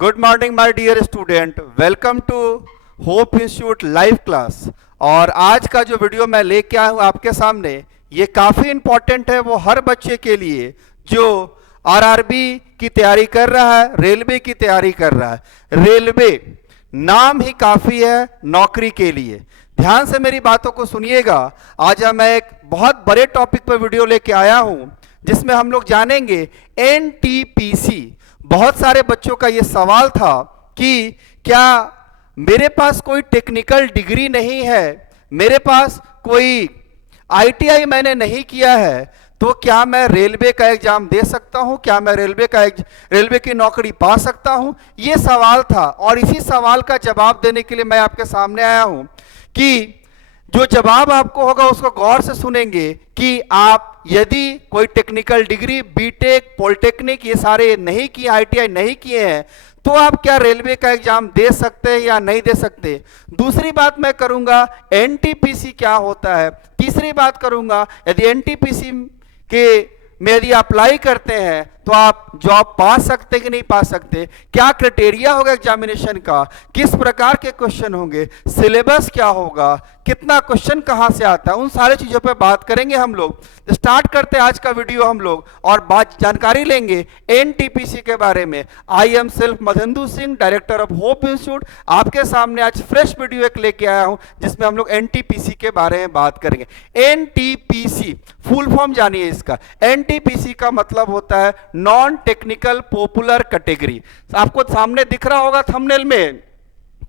Good morning my dear student, welcome to Hope Institute live class. और आज का जो वीडियो मैं लेके आया हूँ आपके सामने, ये काफ़ी इंपॉर्टेंट है वो हर बच्चे के लिए जो आरआरबी की तैयारी कर रहा है, रेलवे की तैयारी कर रहा है। रेलवे नाम ही काफ़ी है नौकरी के लिए। ध्यान से मेरी बातों को सुनिएगा। आज मैं एक बहुत बड़े टॉपिक पर वीडियो लेके आया हूँ जिसमें हम लोग जानेंगे एनटीपीसी। बहुत सारे बच्चों का ये सवाल था कि क्या मेरे पास कोई टेक्निकल डिग्री नहीं है, मेरे पास कोई आईटीआई मैंने नहीं किया है, तो क्या मैं रेलवे का एग्जाम दे सकता हूं, क्या मैं रेलवे की नौकरी पा सकता हूं। ये सवाल था और इसी सवाल का जवाब देने के लिए मैं आपके सामने आया हूं कि जो जवाब आपको होगा उसको गौर से सुनेंगे कि आप यदि कोई टेक्निकल डिग्री, बीटेक, पॉलिटेक्निक ये सारे नहीं किए, आईटीआई नहीं किए हैं, तो आप क्या रेलवे का एग्जाम दे सकते हैं या नहीं दे सकते। दूसरी बात मैं करूंगा एनटीपीसी क्या होता है। तीसरी बात करूंगा यदि एनटीपीसी के में यदि अप्लाई करते हैं तो आप जॉब पा सकते कि नहीं पा सकते, क्या क्राइटेरिया होगा एग्जामिनेशन का, किस प्रकार के क्वेश्चन होंगे, सिलेबस क्या होगा, कितना क्वेश्चन कहां से आता है, उन सारी चीजों पे बात करेंगे हम लोग। स्टार्ट करते हैं आज का वीडियो हम लोग और बात जानकारी लेंगे एनटीपीसी के बारे में। I am self Madhendu Singh, director of hope institute. आपके सामने आज फ्रेश वीडियो एक लेके आया हूं जिसमें हम लोग एनटीपीसी के बारे में बात करेंगे। एनटीपीसी फुल फॉर्म जानिए इसका। एनटीपीसी का मतलब होता है नॉन टेक्निकल पॉपुलर कैटेगरी। आपको सामने दिख रहा होगा थंबनेल में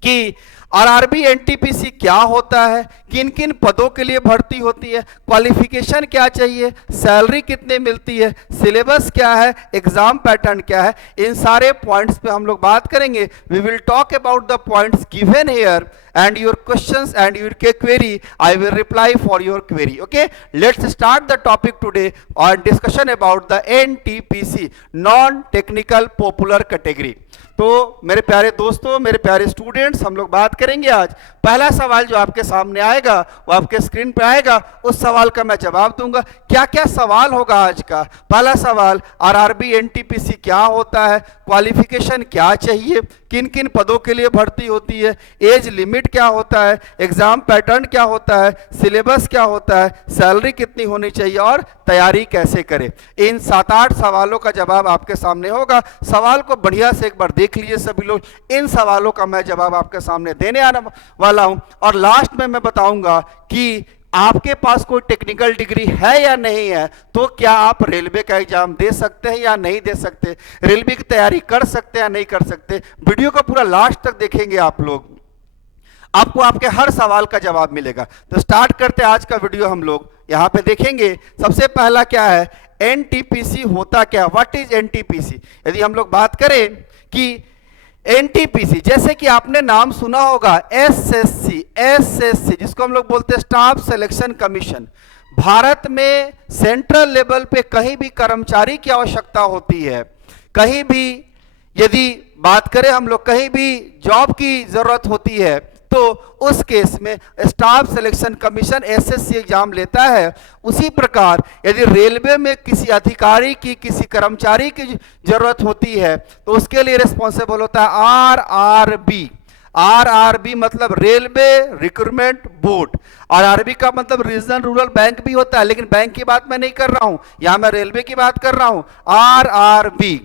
कि आरआरबी एनटीपीसी क्या होता है, किन किन पदों के लिए भर्ती होती है, क्वालिफिकेशन क्या चाहिए, सैलरी कितने मिलती है, सिलेबस क्या है, एग्जाम पैटर्न क्या है, इन सारे पॉइंट्स पे हम लोग बात करेंगे। We will talk about the points given here and your questions and your query. I will reply for your query. Okay, let's start the topic today on discussion about the NTPC, non technical popular category. तो मेरे प्यारे दोस्तों, मेरे प्यारे students, हम लोग बात करेंगे आज। पहला सवाल जो आपके सामने आएगा वो आपके स्क्रीन पे आएगा, उस सवाल का मैं जवाब दूंगा। क्या क्या सवाल होगा आज का। पहला सवाल, आरआरबी एनटीपीसी क्या होता है, क्वालिफिकेशन क्या चाहिए, किन किन पदों के लिए भर्ती होती है, एज लिमिट क्या होता है, एग्जाम पैटर्न क्या होता है, सिलेबस क्या होता है, सैलरी कितनी होनी चाहिए और तैयारी कैसे करें। इन 7-8 सवालों का जवाब आपके सामने होगा। सवाल को बढ़िया से एक बार देख लीजिए सभी लोग। इन सवालों का मैं जवाब आपके सामने देने आने वाला हूं और लास्ट में मैं बताऊंगा कि आपके पास कोई टेक्निकल डिग्री है या नहीं है, तो क्या आप रेलवे का एग्जाम दे सकते हैं या नहीं दे सकते, रेलवे की तैयारी कर सकते हैं या नहीं कर सकते। वीडियो को पूरा लास्ट तक देखेंगे आप लोग, आपको आपके हर सवाल का जवाब मिलेगा। तो स्टार्ट करते हैं आज का वीडियो। हम लोग यहां पे देखेंगे सबसे पहला क्या है, एनटीपीसी होता क्या, व्हाट इज एनटीपीसी। यदि हम लोग बात करें कि एनटीपीसी, जैसे कि आपने नाम सुना होगा एसएससी जिसको हम लोग बोलते हैं स्टाफ सिलेक्शन कमीशन। भारत में सेंट्रल लेवल पे कहीं भी कर्मचारी की आवश्यकता होती है, कहीं भी यदि बात करें हम लोग, कहीं भी जॉब की जरूरत होती है, तो उस केस में staff selection commission SSC exam लेता है। उसी प्रकार यदि रेलवे में किसी अधिकारी की, किसी कर्मचारी की जरूरत होती है तो उसके लिए रिस्पॉन्सिबल होता है आरआरबी। आरआरबी मतलब रेलवे रिक्रूटमेंट बोर्ड। आरआरबी का मतलब रीजनल रूरल बैंक भी होता है, लेकिन बैंक की बात मैं नहीं कर रहा हूं, यहां मैं रेलवे की बात कर रहा हूं। आरआरबी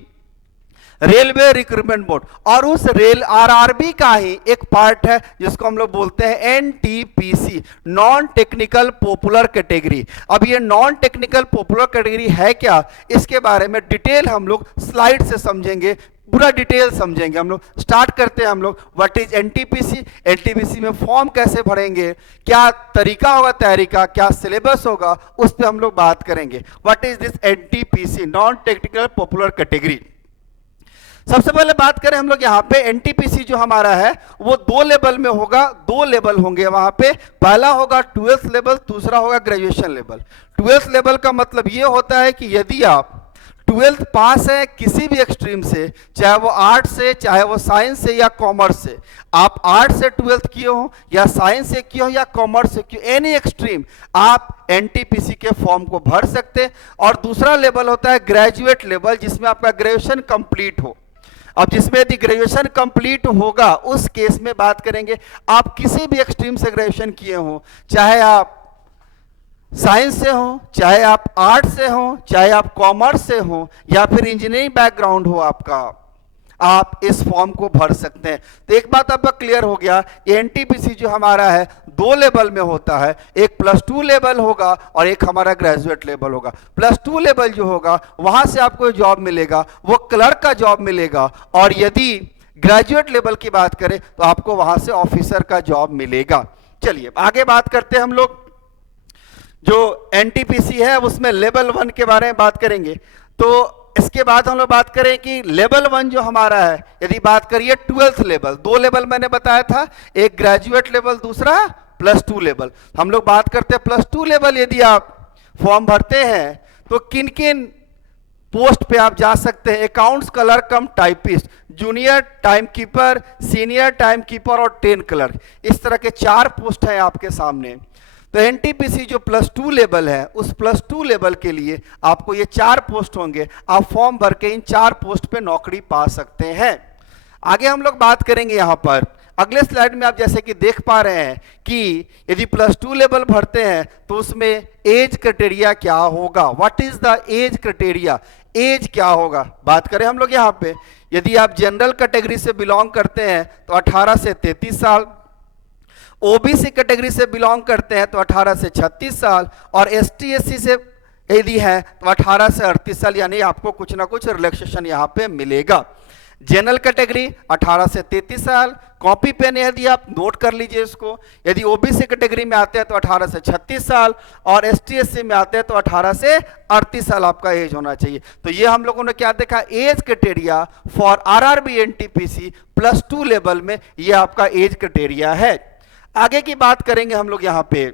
रेलवे रिक्रूटमेंट बोर्ड, और उस रेल आरआरबी का ही एक पार्ट है जिसको हम लोग बोलते हैं NTPC, non technical popular category. अब ये नॉन टेक्निकल पॉपुलर कैटेगरी है क्या, इसके बारे में डिटेल हम लोग स्लाइड से समझेंगे, पूरा डिटेल समझेंगे हम लोग। स्टार्ट करते हैं हम लोग, व्हाट इज एनटीपीसी, एनटीपीसी में फॉर्म कैसे भरेंगे, क्या तरीका होगा तैयारी का, क्या सिलेबस होगा, उस पर हम लोग बात करेंगे। What is this NTPC, non technical popular category. सबसे पहले बात करें हम लोग यहाँ पे एनटीपीसी जो हमारा है वो 2 लेवल में होगा, 2 लेवल होंगे वहां पे। पहला होगा 12th लेवल, दूसरा होगा ग्रेजुएशन लेवल। 12th लेवल का मतलब ये होता है कि यदि आप 12th पास है किसी भी एक्सट्रीम से, चाहे वो आर्ट से, चाहे वो साइंस से या कॉमर्स से, आप आर्ट से 12th किए हो या साइंस से किए हो या कॉमर्स से किए हो, एनी एक्सट्रीम, आप एनटीपीसी के फॉर्म को भर सकते हैं। और दूसरा लेवल होता है ग्रेजुएट लेवल, जिसमें आपका ग्रेजुएशन कंप्लीट हो। अब जिसमें यदि ग्रेजुएशन कंप्लीट होगा उस केस में बात करेंगे। आप किसी भी एक्सट्रीम से ग्रेजुएशन किए हो, चाहे आप साइंस से हो, चाहे आप आर्ट से हो, चाहे आप कॉमर्स से हो, या फिर इंजीनियरिंग बैकग्राउंड हो आपका, आप इस फॉर्म को भर सकते हैं। तो एक बात आपका क्लियर हो गया, एनटीपीसी जो हमारा है दो लेवल में होता है, एक +2 लेवल होगा और एक हमारा ग्रेजुएट लेवल होगा। +2 लेवल जो होगा वहां से आपको जॉब मिलेगा, वो क्लर्क का जॉब मिलेगा, और यदि ग्रेजुएट लेवल की बात करें तो आपको वहां से ऑफिसर का जॉब मिलेगा। चलिए आगे बात करते हैं हम लोग। जो एनटीपीसी है उसमें लेवल 1 के बारे में बात करेंगे। तो इसके बाद हम लोग बात करें कि लेवल 1 जो हमारा है, यदि बात करिए 12th लेवल, दो लेवल मैंने बताया था, एक ग्रेजुएट लेवल, दूसरा +2 लेवल। हम लोग बात करते हैं +2 लेवल, यदि आप फॉर्म भरते हैं तो किन किन पोस्ट पे आप जा सकते हैं। अकाउंट्स क्लर्क कम typist, junior time keeper, senior time keeper और 10 क्लर्क, इस तरह के 4 पोस्ट हैं आपके सामने। तो एनटीपीसी जो +2 लेवल है, उस +2 लेवल के लिए आपको ये 4 पोस्ट होंगे। आप फॉर्म भर के इन 4 पोस्ट पे नौकरी पा सकते हैं। आगे हम लोग बात करेंगे यहाँ पर अगले स्लाइड में। आप जैसे कि देख पा रहे हैं कि यदि +2 लेवल भरते हैं तो उसमें एज क्राइटेरिया क्या होगा, what is the age criteria, age क्या होगा। बात करें हम लोग यहाँ पे, यदि आप जनरल कैटेगरी से बिलोंग करते हैं तो 18 से 33 साल, ओबीसी कैटेगरी से बिलोंग करते हैं तो 18 से 36 साल, और एसटी एससी से यदि है तो 18 से 38 साल, यानी आपको कुछ ना कुछ रिलैक्सेशन यहाँ पे मिलेगा। जनरल कैटेगरी 18 से 33 साल, कॉपी पेन यदि आप नोट कर लीजिए इसको। यदि ओबीसी कैटेगरी में आते हैं तो 18 से 36 साल, और एसटी एससी में आते हैं तो 18 से 38 साल आपका एज होना चाहिए। तो ये हम लोगों ने क्या देखा, age criteria for RRB NTPC +2 level में ये आपका एज क्राइटेरिया है। आगे की बात करेंगे हम लोग यहाँ पे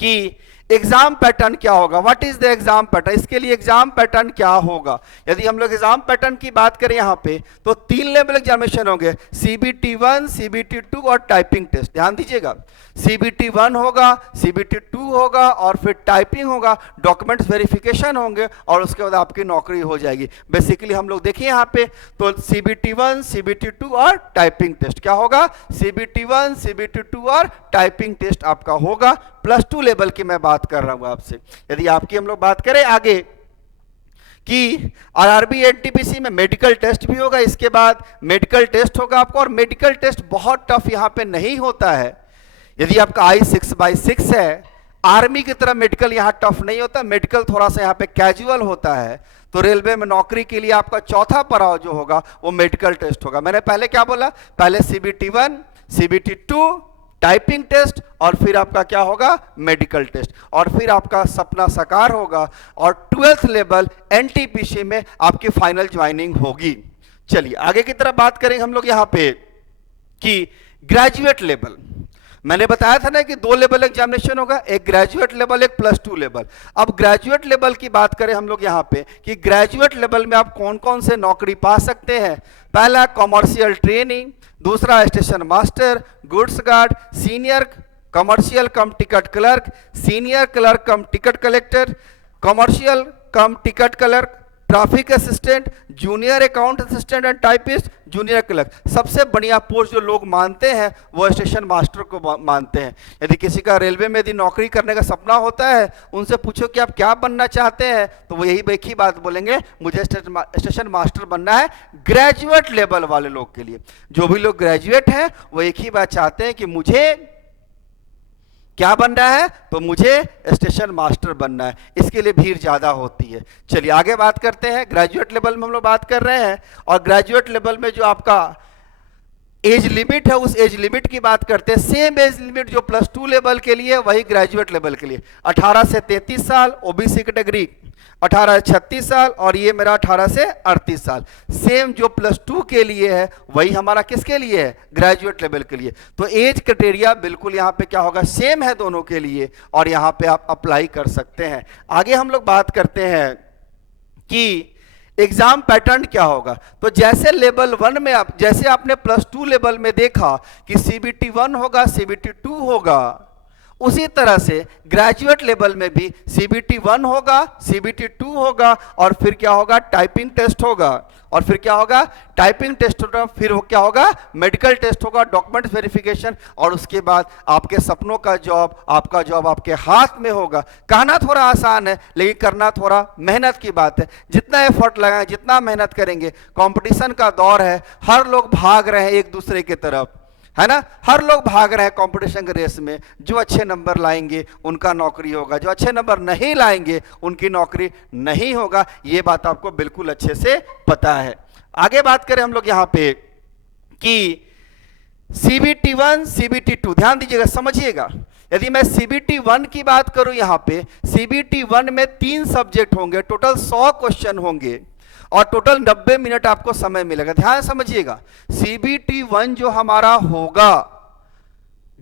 कि एग्जाम पैटर्न क्या होगा, what is the exam pattern. इसके लिए एग्जाम पैटर्न क्या होगा, यदि हम लोग एग्जाम पैटर्न की बात करें यहाँ पे तो 3 लेवल एग्जामिनेशन होंगे, CBT1, CBT2 और टाइपिंग टेस्ट। ध्यान दीजिएगा, CBT1 होगा, CBT2 होगा और फिर टाइपिंग होगा, डॉक्यूमेंट्स वेरिफिकेशन होंगे और उसके बाद आपकी नौकरी हो जाएगी। बेसिकली हम लोग देखिए यहाँ पे तो CBT1, CBT2 और टाइपिंग टेस्ट क्या होगा, CBT1, CBT2 और टाइपिंग टेस्ट आपका होगा। +2 लेवल की मैं बात कर रहा हूं आपसे। यदि आपकी हम लोग बात करें आगे कि आरआरबी एनटीपीसी में मेडिकल टेस्ट भी होगा, इसके बाद मेडिकल टेस्ट होगा आपको, और मेडिकल टेस्ट बहुत टफ यहां पे नहीं होता है। यदि आपका I6/6 है, आर्मी की तरह मेडिकल यहां टफ नहीं होता, मेडिकल थोड़ा सा यहां पे कैजुअल होता है। तो रेलवे में नौकरी के लिए आपका चौथा पड़ाव जो होगा वो मेडिकल टेस्ट होगा। मैंने पहले क्या बोला, पहले CBT1, CBT2, टाइपिंग टेस्ट, और फिर आपका क्या होगा, मेडिकल टेस्ट, और फिर आपका सपना साकार होगा और 12th लेवल एनटीपीसी में आपकी फाइनल ज्वाइनिंग होगी। चलिए आगे की तरफ बात करेंगे हम लोग यहाँ पे कि ग्रेजुएट लेवल। मैंने बताया था ना कि 2 लेवल एग्जामिनेशन होगा, एक ग्रेजुएट लेवल, एक +2 लेवल। अब ग्रेजुएट लेवल की बात करें हम लोग यहाँ पे कि ग्रेजुएट लेवल में आप कौन कौन से नौकरी पा सकते हैं। पहला कॉमर्शियल ट्रेनिंग, दूसरा station master, goods guard, senior commercial come ticket clerk, senior clerk come ticket collector, commercial come ticket clerk, traffic assistant, junior account assistant and typist, junior clerk. सबसे बढ़िया पोस्ट जो लोग मानते हैं वो स्टेशन मास्टर को मानते हैं। यदि किसी का रेलवे में यदि नौकरी करने का सपना होता है, उनसे पूछो कि आप क्या बनना चाहते हैं, तो वो यही एक ही बात बोलेंगे, मुझे स्टेशन मास्टर बनना है। ग्रेजुएट लेवल वाले लोग के लिए, जो भी लोग ग्रेजुएट हैं वो एक ही बात चाहते हैं कि मुझे क्या बनना है, तो मुझे स्टेशन मास्टर बनना है। इसके लिए भीड़ ज्यादा होती है। चलिए आगे बात करते हैं। ग्रेजुएट लेवल में हम लोग बात कर रहे हैं, और ग्रेजुएट लेवल में जो आपका एज लिमिट है उस एज लिमिट की बात करते हैं। सेम एज लिमिट जो +2 लेवल के लिए वही ग्रेजुएट लेवल के लिए, 18 से 33 साल, ओबीसी कैटेगरी 18 से 36 साल, और ये मेरा 18 से 38 साल। सेम जो +2 के लिए है वही हमारा किसके लिए है, ग्रेजुएट लेवल के लिए। तो एज क्राइटेरिया बिल्कुल यहाँ पे क्या होगा, सेम है दोनों के लिए, और यहाँ पे आप अप्लाई कर सकते हैं। आगे हम लोग बात करते हैं कि एग्जाम पैटर्न क्या होगा। तो जैसे लेवल 1 में आप, जैसे आपने +2 लेवल में देखा कि CBT1 होगा, CBT2 होगा, उसी तरह से ग्रेजुएट लेवल में भी सीबीटी 1 होगा, सीबीटी 2 होगा, और फिर क्या होगा, टाइपिंग टेस्ट होगा, और फिर क्या होगा, टाइपिंग टेस्ट होगा, फिर वो क्या होगा, मेडिकल टेस्ट होगा, डॉक्यूमेंट वेरिफिकेशन, और उसके बाद आपके सपनों का जॉब, आपका जॉब आपके हाथ में होगा। कहना थोड़ा आसान है लेकिन करना थोड़ा मेहनत की बात है। जितना एफर्ट लगाएं, जितना मेहनत करेंगे, कंपटीशन का दौर है, हर लोग भाग रहे हैं एक दूसरे की तरफ, है ना, हर लोग भाग रहे हैं कंपटीशन के रेस में। जो अच्छे नंबर लाएंगे उनका नौकरी होगा, जो अच्छे नंबर नहीं लाएंगे उनकी नौकरी नहीं होगा। ये बात आपको बिल्कुल अच्छे से पता है। आगे बात करें हम लोग यहां पे कि सीबीटी 1, सीबीटी 2, ध्यान दीजिएगा, समझिएगा। यदि मैं सीबीटी 1 की बात करूं, यहां पे सीबीटी 1 में 3 सब्जेक्ट होंगे, टोटल 100 क्वेश्चन होंगे और टोटल 90 मिनट आपको समय मिलेगा। ध्यान समझिएगा, सीबीटी 1 जो हमारा होगा,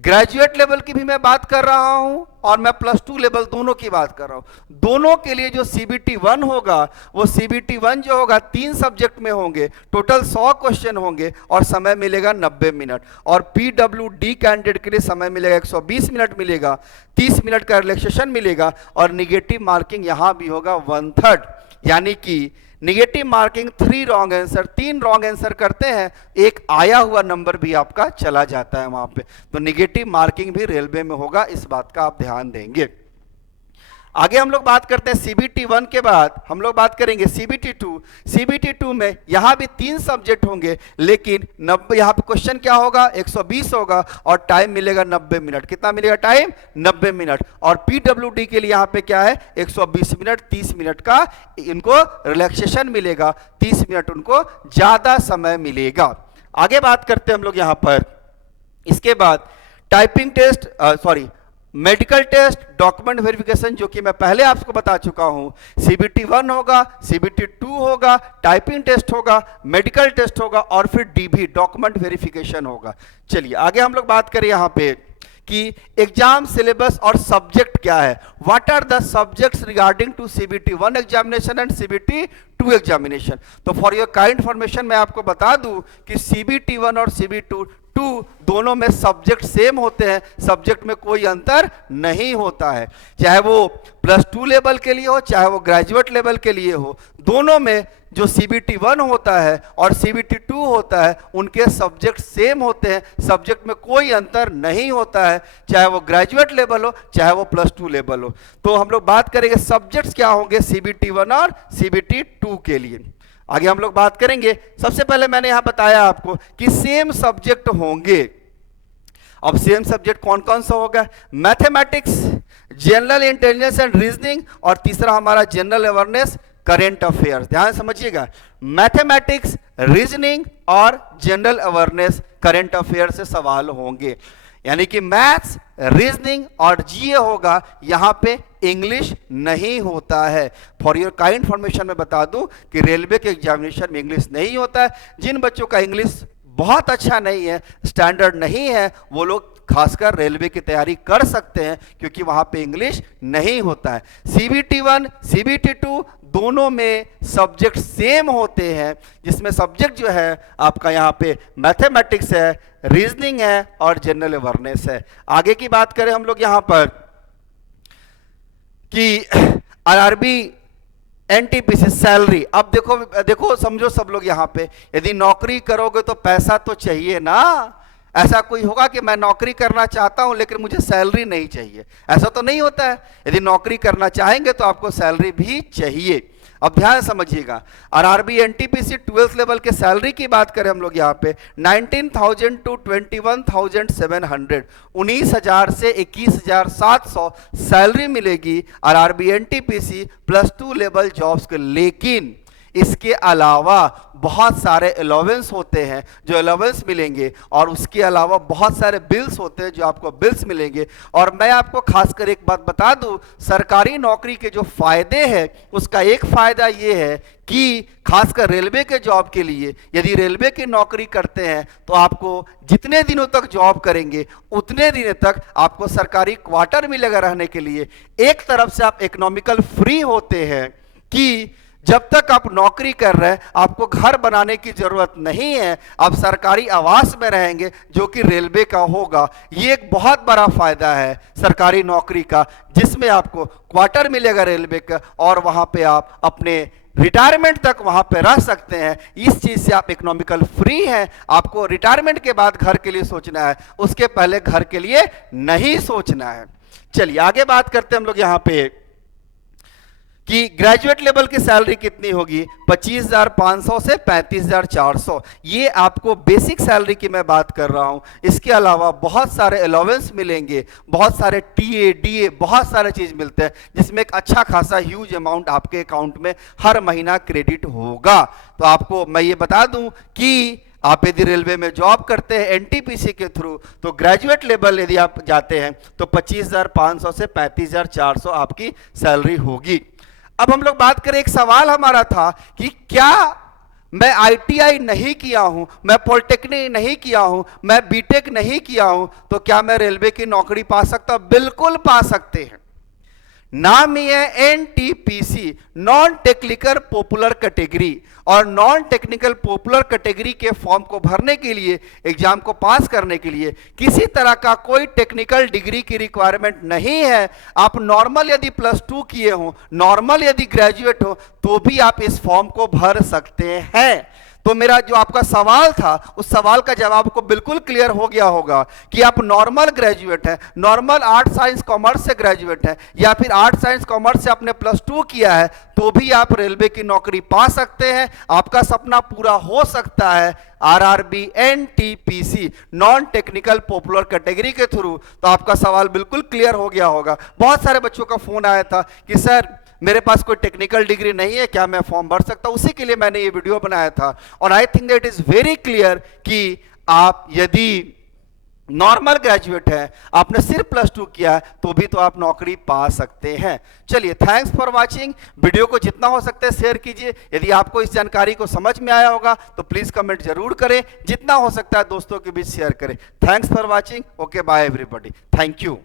ग्रेजुएट लेवल की भी मैं बात कर रहा हूं और मैं प्लस 2 लेवल दोनों की बात कर रहा हूं। दोनों के लिए जो सीबीटी 1 होगा, वो सीबीटी 1 जो होगा 3 सब्जेक्ट में होंगे, टोटल 100 क्वेश्चन होंगे और समय मिलेगा 90 मिनट। और पीडब्ल्यूडी कैंडिडेट के लिए समय मिलेगा 120 मिनट मिलेगा, 30 मिनट का रिलैक्सेशन मिलेगा, और निगेटिव मार्किंग यहां भी होगा 1/3, यानी कि negative marking 3 wrong answer, 3 wrong answer करते हैं, एक आया हुआ नंबर भी आपका चला जाता है वहां पे। तो निगेटिव मार्किंग भी रेलवे में होगा, इस बात का आप ध्यान देंगे। आगे हम लोग बात करते हैं सीबीटी 1 के बाद हम लोग बात करेंगे सीबीटी 2। सीबीटी 2 में यहां भी 3 सब्जेक्ट होंगे, लेकिन 90 यहां पे क्वेश्चन क्या होगा, 120 होगा और टाइम मिलेगा 90 मिनट। कितना मिलेगा टाइम, 90 मिनट। और पीडब्ल्यूडी के लिए यहां पे क्या है, 120 मिनट, 30 मिनट का इनको रिलैक्सेशन मिलेगा, 30 मिनट उनको ज्यादा समय मिलेगा। आगे बात करते हैं हम लोग यहां पर, इसके बाद typing test, medical test, document verification, जो कि मैं पहले आपको बता चुका हूं। सीबीटी 1 होगा, सीबीटी 2 होगा, टाइपिंग टेस्ट होगा, मेडिकल टेस्ट होगा, और फिर डीबी, डॉक्यूमेंट वेरिफिकेशन होगा। चलिए आगे हम लोग बात करें यहां पे कि एग्जाम सिलेबस और सब्जेक्ट क्या है। What are the subjects regarding to CBT 1 examination and CBT 2 examination. तो फॉर योर काइंड इंफॉर्मेशन मैं आपको बता दूं कि सीबीटी 1 और सीबीटी 2 दोनों में सब्जेक्ट सेम होते हैं, सब्जेक्ट में कोई अंतर नहीं होता है। चाहे वो प्लस 2 लेवल के लिए हो, चाहे वो ग्रेजुएट लेवल के लिए हो, दोनों में जो सीबीटी 1 होता है और सीबीटी 2 होता है, उनके सब्जेक्ट सेम होते हैं, सब्जेक्ट में कोई अंतर नहीं होता है, चाहे वो ग्रेजुएट लेवल हो, चाहे वो प्लस 2 लेवल हो। तो हम लोग बात करेंगे सब्जेक्ट्स क्या होंगे सीबीटी 1 और सीबीटी 2 के लिए। आगे हम लोग बात करेंगे, सबसे पहले मैंने यहां बताया आपको कि सेम सब्जेक्ट होंगे। अब सेम सब्जेक्ट कौन कौन सा होगा, mathematics, general intelligence and reasoning, और तीसरा हमारा जनरल अवेयरनेस, करेंट अफेयर्स। ध्यान समझिएगा, मैथमेटिक्स, रीजनिंग और जनरल अवेयरनेस, करेंट अफेयर्स से सवाल होंगे। यानी कि मैथ्स, रीजनिंग और जीए होगा, यहां पे इंग्लिश नहीं होता है। फॉर योर काइंड इंफॉर्मेशन मैं बता दूं कि रेलवे के एग्जामिनेशन में इंग्लिश नहीं होता है। जिन बच्चों का इंग्लिश बहुत अच्छा नहीं है, स्टैंडर्ड नहीं है, वो लोग खासकर रेलवे की तैयारी कर सकते हैं, क्योंकि वहां पे इंग्लिश नहीं होता है। सीबीटी 1, सीबीटी 2 दोनों में सब्जेक्ट सेम होते हैं, जिसमें सब्जेक्ट जो है आपका यहाँ पे मैथमेटिक्स है, रीजनिंग है और जनरल अवेयरनेस है। आगे की बात करें हम लोग यहाँ पर कि आरआरबी एनटीपीसी सैलरी। अब देखो समझो सब लोग यहाँ पे, यदि नौकरी करोगे तो पैसा तो चाहिए ना। ऐसा कोई होगा कि मैं नौकरी करना चाहता हूं लेकिन मुझे सैलरी नहीं चाहिए, ऐसा तो नहीं होता है। यदि नौकरी करना चाहेंगे तो आपको सैलरी भी चाहिए। अब ध्यान समझिएगा, आरआरबी एनटीपीसी 12th लेवल के सैलरी की बात करें हम लोग यहाँ पे 19,000 टू 21,700, 19,000 से 21,700 सैलरी मिलेगी RRB NTPC plus 2 level jobs के। लेकिन इसके अलावा बहुत सारे अलाउंस होते हैं जो अलाउंस मिलेंगे, और उसके अलावा बहुत सारे बिल्स होते हैं जो आपको बिल्स मिलेंगे। और मैं आपको खासकर एक बात बता दूं, सरकारी नौकरी के जो फायदे हैं उसका एक फायदा ये है कि खासकर रेलवे के जॉब के लिए, यदि रेलवे की नौकरी करते हैं तो आपको जितने दिनों तक जॉब करेंगे उतने दिनों तक आपको सरकारी क्वार्टर मिलेगा रहने के लिए। एक तरफ से आप इकोनॉमिकल फ्री होते हैं कि जब तक आप नौकरी कर रहे हैं आपको घर बनाने की जरूरत नहीं है, आप सरकारी आवास में रहेंगे जो कि रेलवे का होगा। ये एक बहुत बड़ा फायदा है सरकारी नौकरी का, जिसमें आपको क्वार्टर मिलेगा रेलवे का और वहां पे आप अपने रिटायरमेंट तक वहां पे रह सकते हैं। इस चीज से आप इकोनॉमिकल फ्री हैं। आपको रिटायरमेंट के बाद घर के लिए सोचना है, उसके पहले घर के लिए नहीं सोचना है। चलिए आगे बात करते हैं हम लोग यहां पे कि ग्रेजुएट लेवल की सैलरी कितनी होगी। 25,500 से 35,400, ये आपको बेसिक सैलरी की मैं बात कर रहा हूं। इसके अलावा बहुत सारे अलाउंस मिलेंगे, बहुत सारे टीए डीए, बहुत सारे चीज मिलते हैं, जिसमें एक अच्छा खासा ह्यूज अमाउंट आपके अकाउंट में हर महीना क्रेडिट होगा। तो आपको मैं ये बता दूं कि आप यदि रेलवे में जॉब करते हैं एनटीपीसी के थ्रू, तो ग्रेजुएट लेवल यदि आप जाते हैं तो 25,500 से 35,400 आपकी सैलरी होगी। अब हम लोग बात करें, एक सवाल हमारा था कि क्या मैं आईटीआई नहीं किया हूं, मैं पॉलिटेक्निक नहीं किया हूं, मैं बीटेक नहीं किया हूं, तो क्या मैं रेलवे की नौकरी पा सकता हूं? बिल्कुल पा सकते हैं। नाम ही है NTPC, non technical popular category. और नॉन टेक्निकल पॉपुलर कैटेगरी के फॉर्म को भरने के लिए, एग्जाम को पास करने के लिए किसी तरह का कोई टेक्निकल डिग्री की रिक्वायरमेंट नहीं है। आप नॉर्मल यदि +2 किए हो, नॉर्मल यदि ग्रेजुएट हो, तो भी आप इस फॉर्म को भर सकते हैं। तो मेरा जो आपका सवाल था, उस सवाल का जवाब को बिल्कुल क्लियर हो गया होगा कि आप नॉर्मल ग्रेजुएट हैं, नॉर्मल आर्ट साइंस कॉमर्स से ग्रेजुएट हैं, या फिर आर्ट साइंस कॉमर्स से आपने +2 किया है, तो भी आप रेलवे की नौकरी पा सकते हैं। आपका सपना पूरा हो सकता है RRB NTPC, non technical popular category के थ्रू। तो आपका सवाल बिल्कुल क्लियर हो गया होगा। बहुत सारे बच्चों का फोन आया था कि सर मेरे पास कोई टेक्निकल डिग्री नहीं है, क्या मैं फॉर्म भर सकता हूं? उसी के लिए मैंने ये वीडियो बनाया था। और I think that is very clear कि आप यदि नॉर्मल ग्रेजुएट है, आपने सिर्फ +2 किया है, तो भी तो आप नौकरी पा सकते हैं। चलिए, थैंक्स फॉर वाचिंग। वीडियो को जितना हो सकता है शेयर कीजिए। यदि आपको इस जानकारी को समझ में आया होगा तो प्लीज कमेंट जरूर करें। जितना हो सकता है दोस्तों के बीच शेयर करें। Thanks for watching. Okay, bye everybody. Thank you.